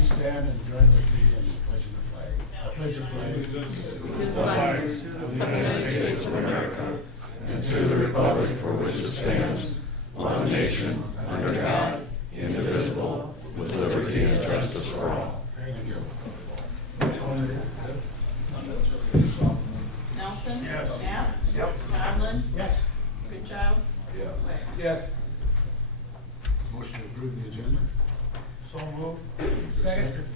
please stand and join with me in pledging the flag. I pledge the flag to the flag of the United States of America and to the republic for which it stands, one nation, under God, indivisible, with liberty and justice for all. Thank you. Nelson? Yes. Knapp? Yep. Conlon? Yes. Goodchild? Yes. Ware? Yes. Motion to approve the agenda. So moved. Second.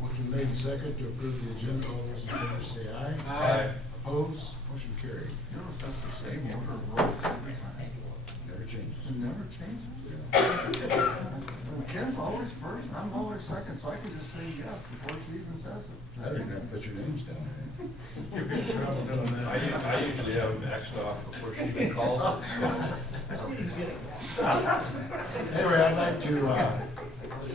Motion made and second to approve the agenda. All those in favor say aye. Aye. Opposed? Motion carried. Notice that's the same order of roll every time. Never changes. It never changes. Ken's always first, and I'm always second, so I can just say yes before she even says it. I don't even have to put your names down there. I usually have it maxed off before she even calls it. Anyway, I'd like to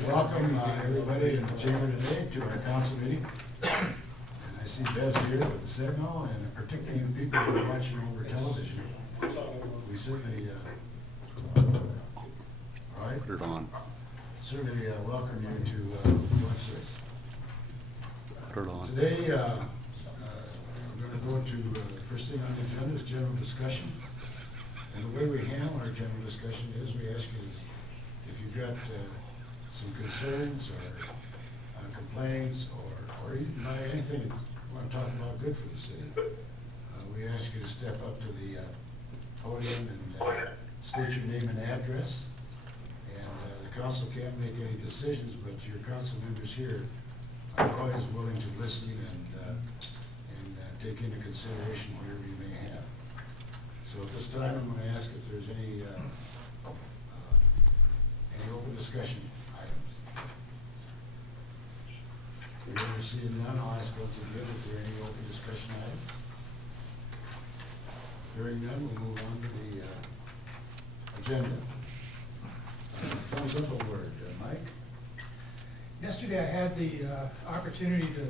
welcome everybody in the chamber today to our council meeting. And I see Bev's here with the signal, and particularly you people who are watching over television. We certainly, all right, Put it on. certainly welcome you to watch this. Put it on. Today, we're going to go to the first thing on the agenda is general discussion. And the way we handle our general discussion is we ask you if you've got some concerns or complaints or even anything you want to talk about good for the city, we ask you to step up to the podium and state your name and address. And the council can't make any decisions, but your council members here are always willing to listen and take into consideration whatever you may have. So at this time, I'm going to ask if there's any open discussion items. If you're seeing none, I'll ask once again if there are any open discussion items. Hearing none, we'll move on to the agenda. Thumbs up a word. Mike? Yesterday, I had the opportunity to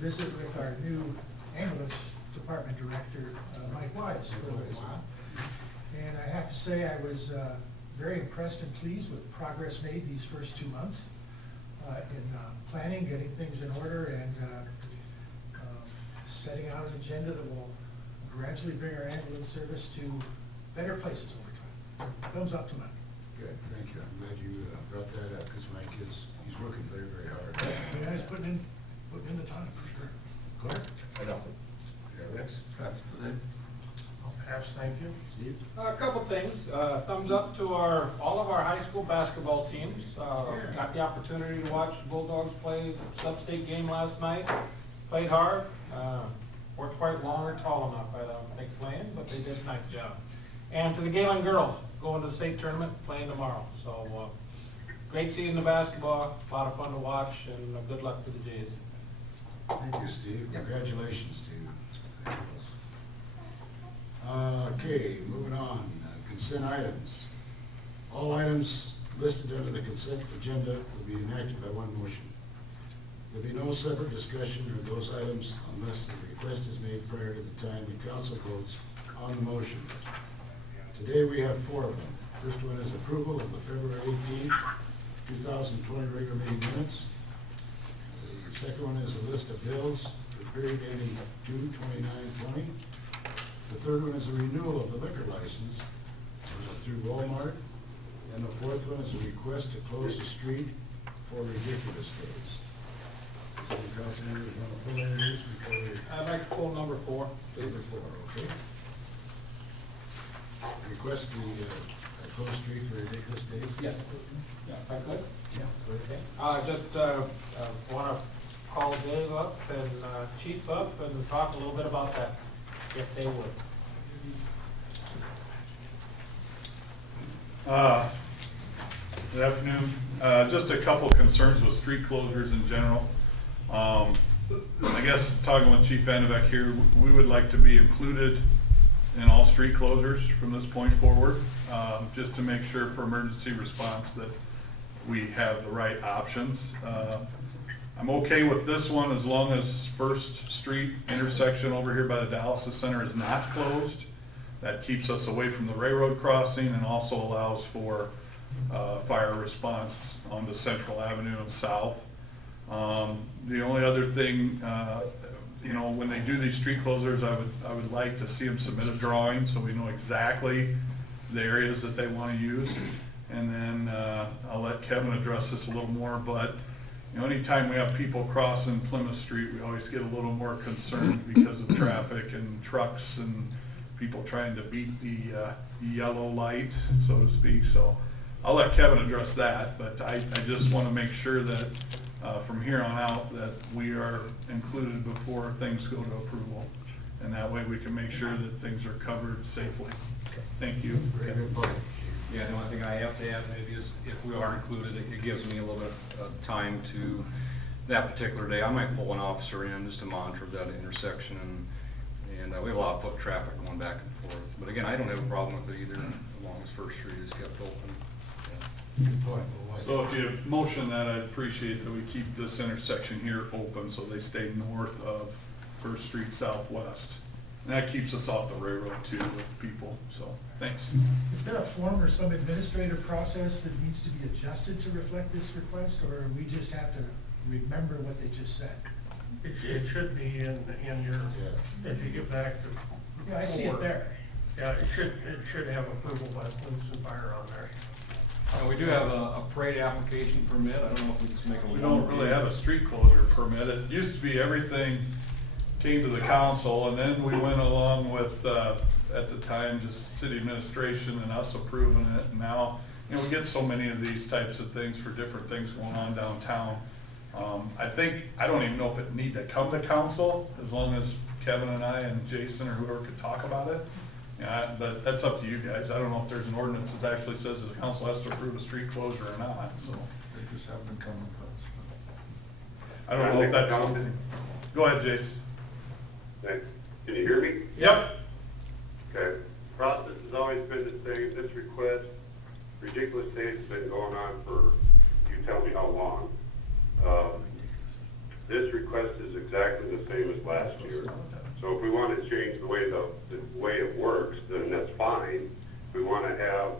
visit with our new ambulance department director, Mike Wise, for a little while. And I have to say, I was very impressed and pleased with progress made these first 2 months in planning, getting things in order, and setting out an agenda that will gradually bring our ambulance service to better places over time. Thumbs up to Mike. Good, thank you. I'm glad you brought that up because Mike he's working very, very hard. Yeah, he's putting in the time, for sure. Clark? I know. Yeah, Rex? Perhaps, thank you. Steve? A couple things. Thumbs up to all of our high school basketball teams. Got the opportunity to watch the Bulldogs play sub-state game last night. Played hard. Weren't quite long or tall enough, I don't think, playing, but they did a nice job. And to the Galen girls, going to the state tournament, playing tomorrow. So great season of basketball, a lot of fun to watch, and good luck to the Jays. Thank you, Steve. Congratulations to you. Okay, moving on. Consent items. All items listed under the consent agenda will be enacted by one motion. There will be no separate discussion of those items unless the request is made prior to the time the council votes on the motion. Today we have 4 of them. First one is approval of the February 18th, 2020 regular meeting minutes. The second one is a list of bills for the period ending June 29, 20. The third one is a renewal of the liquor license through Walmart. And the fourth one is a request to close the street for ridiculous days. So the council members want to pull any of these before we... I'd like to pull number 4. Number 4, okay. Request the closed street for ridiculous days? Yeah, if I could. Yeah, go ahead. Just want to call Dave up and Chief up and talk a little bit about that, if they would. Good afternoon. Just a couple concerns with street closures in general. I guess talking with Chief Vandebeck here, we would like to be included in all street closures from this point forward, just to make sure for emergency response that we have the right options. I'm okay with this one as long as First Street intersection over here by the Dialysis Center is not closed. That keeps us away from the railroad crossing and also allows for fire response onto Central Avenue and south. The only other thing, you know, when they do these street closures, I would like to see them submit a drawing so we know exactly the areas that they want to use. And then I'll let Kevin address this a little more, but you know, anytime we have people crossing Plymouth Street, we always get a little more concerned because of traffic and trucks and people trying to beat the yellow light, so to speak. So I'll let Kevin address that, but I just want to make sure that from here on out that we are included before things go to approval. And that way we can make sure that things are covered safely. Thank you. Very good point. Yeah, the only thing I have to add maybe is if we are included, it gives me a little bit of time to, that particular day, I might pull an officer in just to monitor that intersection, and we have a lot of foot traffic going back and forth. But again, I don't have a problem with it either, as long as First Street is kept open. Good point. So if you motion that, I'd appreciate that we keep this intersection here open so they stay north of First Street Southwest. And that keeps us off the railroad too with people, so thanks. Is there a form or some administrative process that needs to be adjusted to reflect this request, or we just have to remember what they just said? It should be in your, if you get back to. Yeah, I see it there. Yeah, it should have approval by police and fire on there. And we do have a parade application permit. I don't know if we just make a. We don't really have a street closure permit. It used to be everything came to the council, and then we went along with, at the time, just city administration and us approving it. And now, you know, we get so many of these types of things for different things going on downtown. I don't even know if it need to come to council, as long as Kevin and I and Jason or whoever could talk about it. Yeah, but that's up to you guys. I don't know if there's an ordinance that actually says the council has to approve a street closure or not, so. They just haven't come I don't know if that's something. Go ahead, Jason. Thanks. Can you hear me? Yep. Okay. Process has always been the same. This request, ridiculously, has been going on for, you tell me how long. This request is exactly the same as last year. So if we want to change the way it works, then that's fine. If we want to have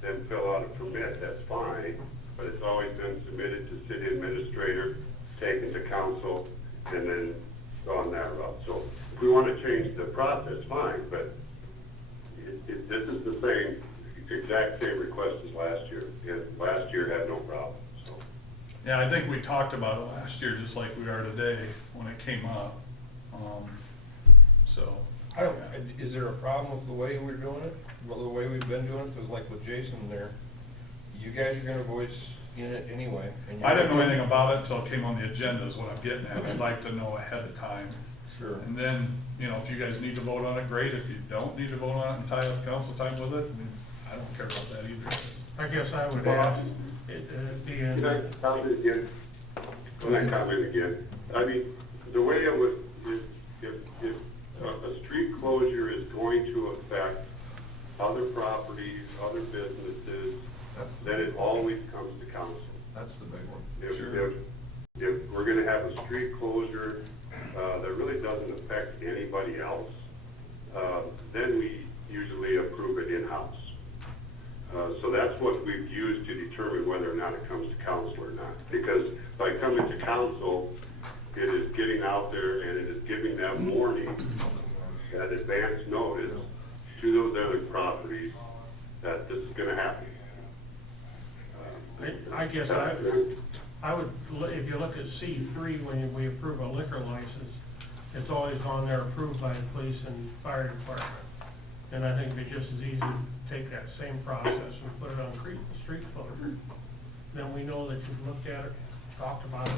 them fill out a permit, that's fine. But it's always been submitted to city administrator, taken to council, and then on that route. So if we want to change the process, fine, but this is the same, exact same request as last year. And last year had no problem, so. Yeah, I think we talked about it last year, just like we are today, when it came up. So. Is there a problem with the way we're doing it, the way we've been doing it? Because like with Jason there, you guys are gonna voice in it anyway. And I didn't know anything about it until it came on the agenda is what I'm getting at. I'd like to know ahead of time. Sure. And then, you know, if you guys need to vote on it, great. If you don't need to vote on it and tie up council time with it, I don't care about that either. I guess I would ask it be in. Can I comment again? I mean, the way it would, if a street closure is going to affect other properties, other businesses, then it always comes to council. That's the big one. If we're gonna have a street closure that really doesn't affect anybody else, then we usually approve it in-house. So that's what we've used to determine whether or not it comes to council or not. Because by coming to council, it is getting out there and it is giving them warning, that advance notice to those other properties that this is gonna happen. I guess I would, if you look at C3, when we approve a liquor license, it's always on there approved by the police and fire department. And I think it'd be just as easy to take that same process and put it on street closure. Then we know that you've looked at it, talked about it.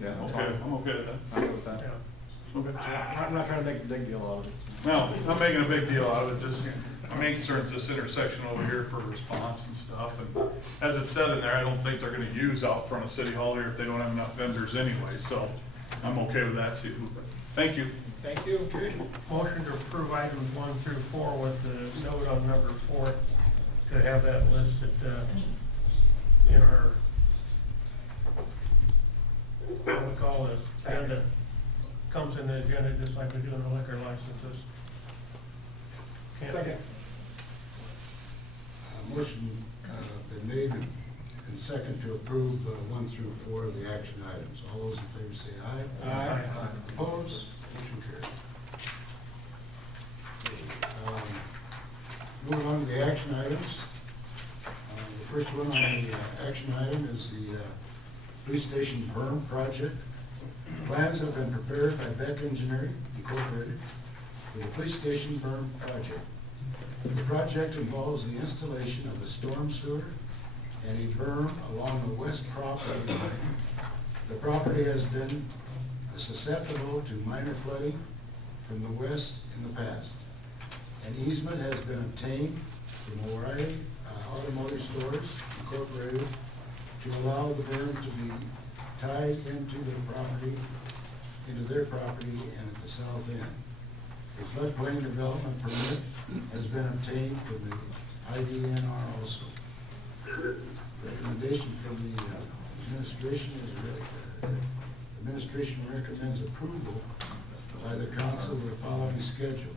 Yeah, that's Okay, fine. I'm okay with that. I'm good with that. Yeah. I'm not trying to make a big deal out of it. No, I'm making a big deal out of it, just, my main concern is this intersection over here for response and stuff, and as it said in there, I don't think they're gonna use out front of City Hall here if they don't have enough vendors anyway, so I'm okay with that too. Thank you. Thank you. Motion to approve items 1 through 4 with the note on number 4 to have that listed in our, what we call it, agenda. Comes in the agenda just like we do in the liquor licenses. Can't- Second. Motion been made and second to approve 1 through 4 of the action items. All those in favor say aye. Aye. Opposed? Motion carried. Moving on to the action items. The first one on the action item is the police station Berm project. Plans have been prepared by Beck Engineering Incorporated for the police station Berm project. The project involves the installation of a storm sewer and a berm along the west property line. The property has been susceptible to minor flooding from the west in the past. An easement has been obtained from O'Reilly Automotive Stores Incorporated to allow the berm to be tied into their property and at the south end. A floodplain development permit has been obtained from the IDNR also. Recommendation from the administration administration recommends approval by the council of the following schedule.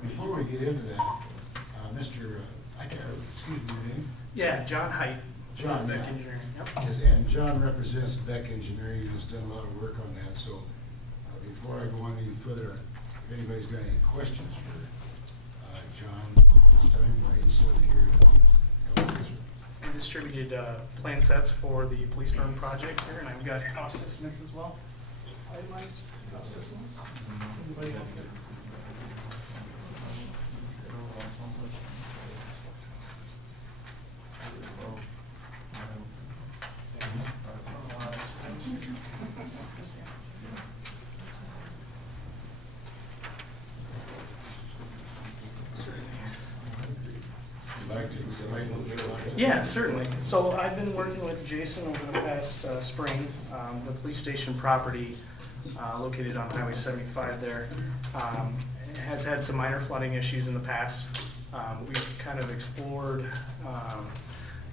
Before we get into that, excuse me, your name? Yeah, John Height. John, Beck yeah. Engineering, yep. And John represents Beck Engineering, and has done a lot of work on that, so before I go on any further, if anybody's got any questions for John this time, while he's sitting here to help answer. We distributed plan sets for the police burn project here, and I've got cost estimates as well. Itemized cost estimates. Anybody else? Yeah, certainly. So I've been working with Jason over the past spring. The police station property located on Highway 75 there has had some minor flooding issues in the past. We've kind of explored a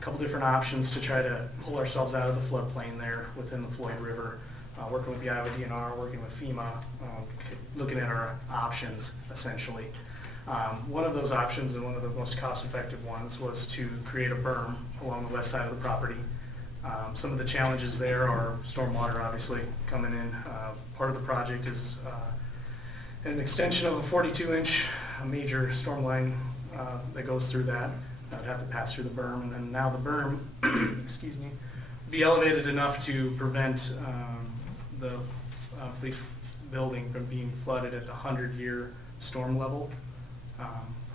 couple different options to try to pull ourselves out of the floodplain there within the Floyd River, working with the Iowa DNR, working with FEMA, looking at our options essentially. One of those options, and one of the most cost-effective ones, was to create a berm along the west side of the property. Some of the challenges there are stormwater obviously coming in. Part of the project is an extension of a 42-inch major storm line that goes through that. That would have to pass through the berm, and then now the berm, excuse me, be elevated enough to prevent the police building from being flooded at the 100-year storm level.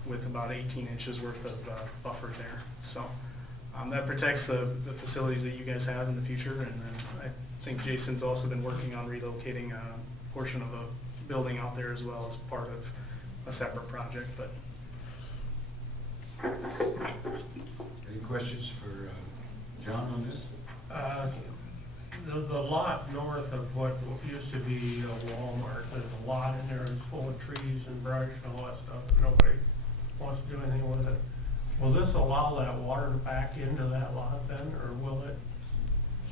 With about 18 inches worth of buffer there. So that protects the facilities that you guys have in the future. And then I think Jason's also been working on relocating a portion of a building out there as well as part of a separate project. But Any questions for John on this? The lot north of what used to be Walmart, there's a lot in there that's full of trees and brush and all that stuff, and nobody wants to do anything with it. Will this allow that water to back into that lot then, or will it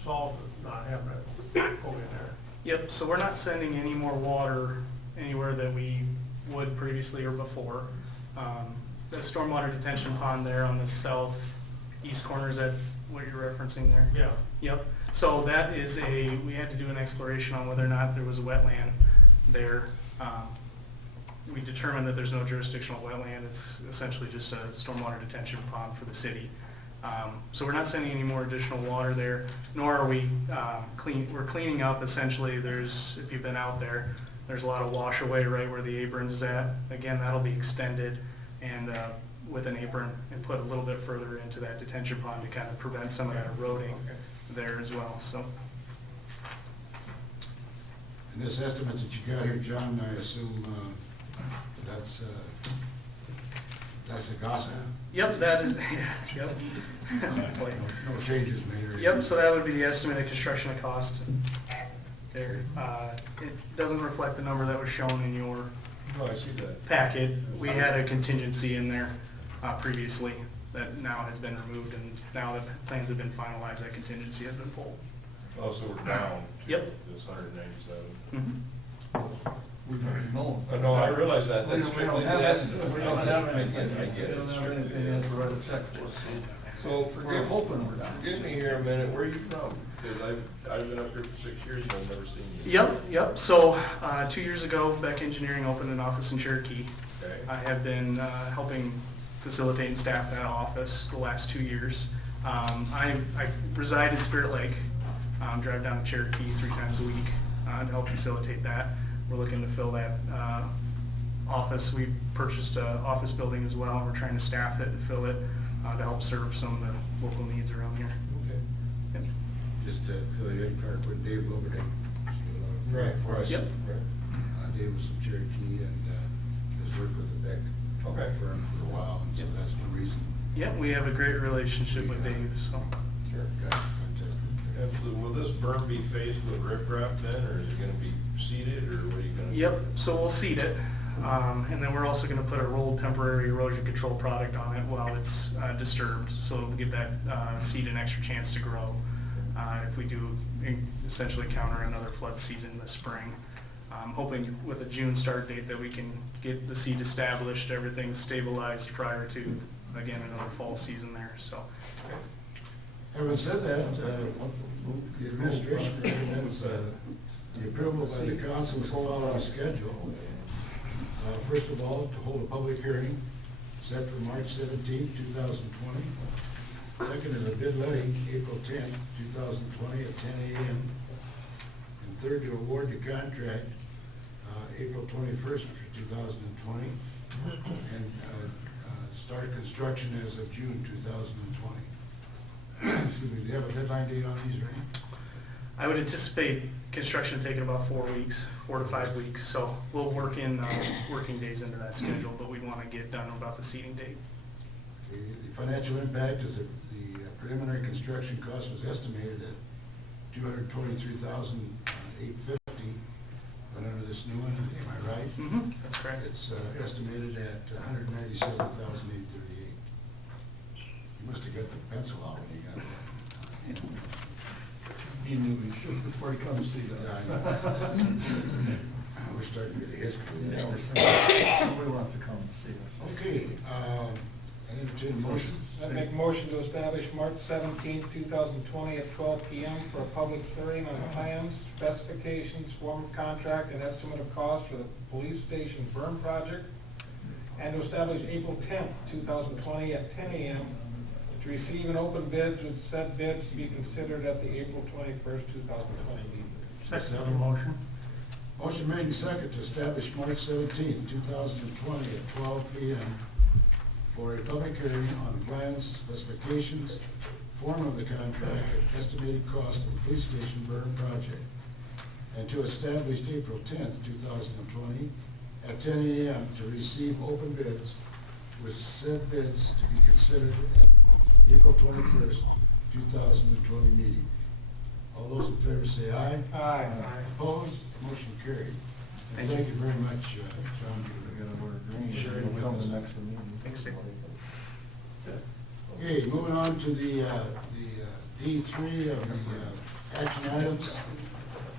solve not having it go in there? yep, so we're not sending any more water anywhere that we would previously or before. The stormwater detention pond there on the southeast corner, is that what you're referencing there? Yeah. Yep, so that is we had to do an exploration on whether or not there was a wetland there. We determined that there's no jurisdictional wetland. It's essentially just a stormwater detention pond for the city. So we're not sending any more additional water there, nor are we we're cleaning up essentially. If you've been out there, there's a lot of wash away right where the apron is at. Again, that'll be extended and with an apron and put a little bit further into that detention pond to kind of prevent some of that eroding there as well. So. And this estimate that you got here, John, I assume that's the gospel? Yep, that is, yep. No changes made or? Yep, so that would be the estimated construction cost there. It doesn't reflect the number that was shown in your packet. We had a contingency in there previously that now has been removed, and now that plans have been finalized, that contingency has been pulled. Oh, so we're down to Yep. this 187. Mhm. No, I realize that. That's strictly the estimate. We don't have anything. I get it. We don't have anything else to write a check for. So We're hoping we're done. forgive me here a minute, where are you from? Because I've been up here for 6 years and I've never seen you. Yep. So 2 years ago, Beck Engineering opened an office in Cherokee. Okay. I have been helping facilitate and staff that office the last 2 years. I reside in Spirit Lake, drive down to Cherokee 3 times a week to help facilitate that. We're looking to fill that office. We purchased an office building as well. We're trying to staff it and fill it to help serve some of the local needs around here. Okay. Yep. Just to fill you in, Clark, with Dave Wilberding. Right, For us. Yep. Dave was from Cherokee and has worked with the Beck Okay. firm for a while, and so Yep. that's one reason. Yep, we have a great relationship with Dave, so. Sure. Got contacted. Absolutely. Will this berm be faced with riprap then, or is it gonna be seeded, or what are you gonna do? Yep, so we'll seed it, and then we're also gonna put a rolled temporary erosion control product on it while it's disturbed, so it'll give that seed an extra chance to grow. If we do essentially counter another flood season this spring. I'm hoping with a June start date that we can get the seed established, everything stabilized prior to, again, another fall season there, so. Having said that, the administration recommends the approval by the council to follow the schedule. First of all, to hold a public hearing set for March 17th, 2020. Second is a bid letting, April 10th, 2020 at 10 a.m. And third, to award the contract, April 21st for 2020. And start construction as of June 2020. Excuse me, do you have a deadline date on these, Ernie? I would anticipate construction taking about 4 weeks, 4 to 5 weeks, so we'll work in working days into that schedule, but we'd want to get done about the seeding date. Okay, the financial impact is that the preliminary construction cost was estimated at $223,850, but under this new one, am I right? Mm-hmm, that's correct. It's estimated at $197,838. You must have got the pencil out when you got that. He knew he should before he comes see Yeah, I us. know. We're starting to get a history. Yeah, we're sorry. Nobody wants to come and see us. Okay, I entertain a motion. I make a motion to establish March 17th, 2020 at 12 p.m. for a public hearing on plans, specifications, form of contract, and estimate of cost for the police station berm project, and to establish April 10th, 2020 at 10 a.m. to receive and open bids with said bids to be considered at the April 21st, 2020 meeting. Second on the motion. Motion made and second to establish March 17th, 2020 at 12 p.m. for a public hearing on plans, specifications, form of the contract, and estimated cost of the police station berm project, and to establish April 10th, 2020 at 10 a.m. to receive open bids with said bids to be considered at April 21st, 2020 meeting. All those in favor say aye. Aye. Opposed? Motion carried. And thank you very much, John, for sharing with us. Thanks, Dave. Okay, moving on to the D3 of the action items.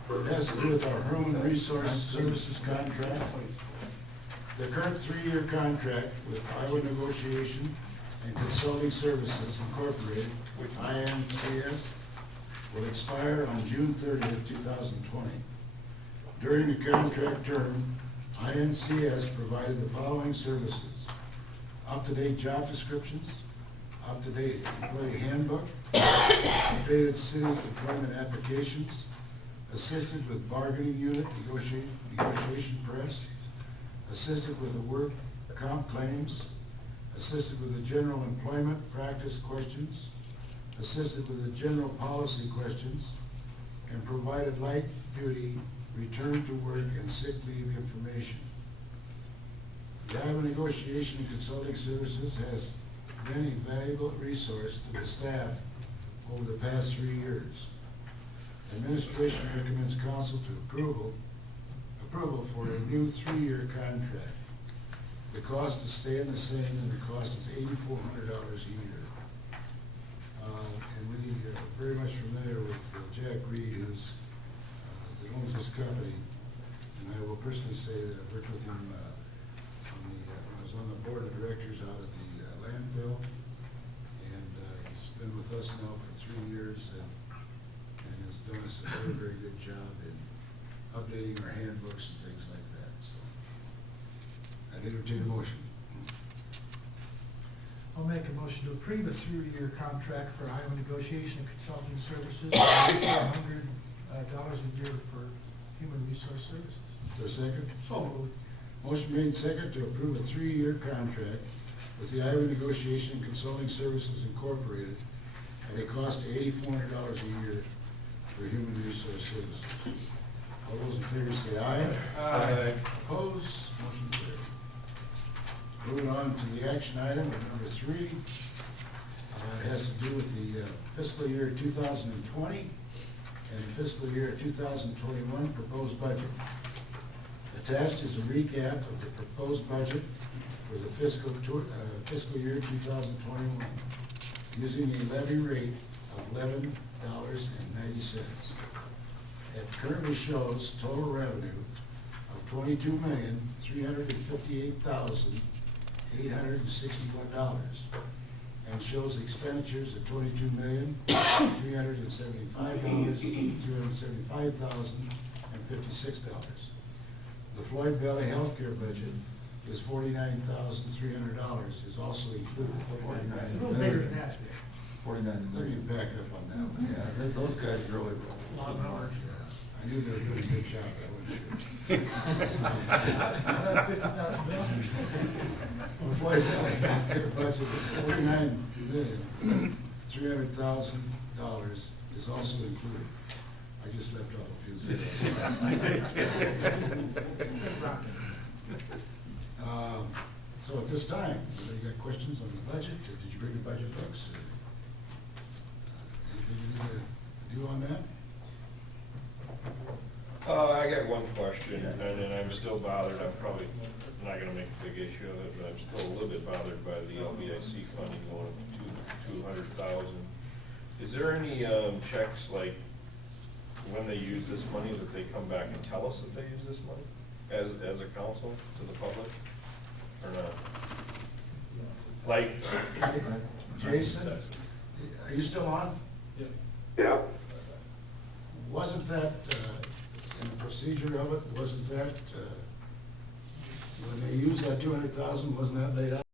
It has to do with our Human Resource Services contract. The current 3-year contract with Iowa Negotiation and Consulting Services Incorporated, INCS, will expire on June 30th, 2020. During the contract term, INCS provided the following services: up-to-date job descriptions, up-to-date employee handbook, updated city employment applications, assisted with bargaining unit negotiation press, assisted with the work comp claims, assisted with the general employment practice questions, assisted with the general policy questions, and provided light-duty return to work and sick leave information. The Iowa Negotiation and Consulting Services has been a valuable resource to the staff over the past 3 years. Administration recommends council to approval for a new 3-year contract. The cost is staying the same, and the cost is $8,400 a year. And we are very much familiar with Jack Reed, that owns this company. And I will personally say that I've worked with him when I was on the board of directors out at the landfill. And he's been with us now for 3 years and has done us a very, very good job in updating our handbooks and things like that, so. I'd entertain a motion. I'll make a motion to approve a 3-year contract for Iowa Negotiation and Consulting Services, $100 a year for human resource services. Is there a second? So moved. Motion made second to approve a 3-year contract with the Iowa Negotiation and Consulting Services Incorporated at a cost of $8,400 a year for human resource services. All those in favor say aye. Aye. Opposed? Motion carried. Moving on to the action item number 3. It has to do with the fiscal year 2020 and the fiscal year 2021 proposed budget. Attached is a recap of the proposed budget for the fiscal year 2021, using a levy rate of $11.90. It currently shows total revenue of $22,358,861 and shows expenditures of $22,375,375,056. The Floyd Valley Healthcare budget is $49,300, is also included. It's a little bigger than that. 49. Let me back up on that one. Yeah, those guys really. A lot of hours. I knew they were doing a good job, I wasn't sure. $50,000. The Floyd Valley Healthcare budget is $49,300,000 is also included. I just left off a few zeros. So at this time, you got questions on the budget? Did you bring the budget books? Anything you need to do on that? I got one question, and then I'm still bothered, I'm probably not gonna make a big issue of it, but I'm still a little bit bothered by the LBIC funding going up to 200,000. Is there any checks, like, when they use this money, that they come back and tell us that they use this money as a council to the public, or not? Like, Jason, are you still on? Yeah? Wasn't that, in the procedure of it, wasn't that, when they used that 200,000, wasn't that laid out?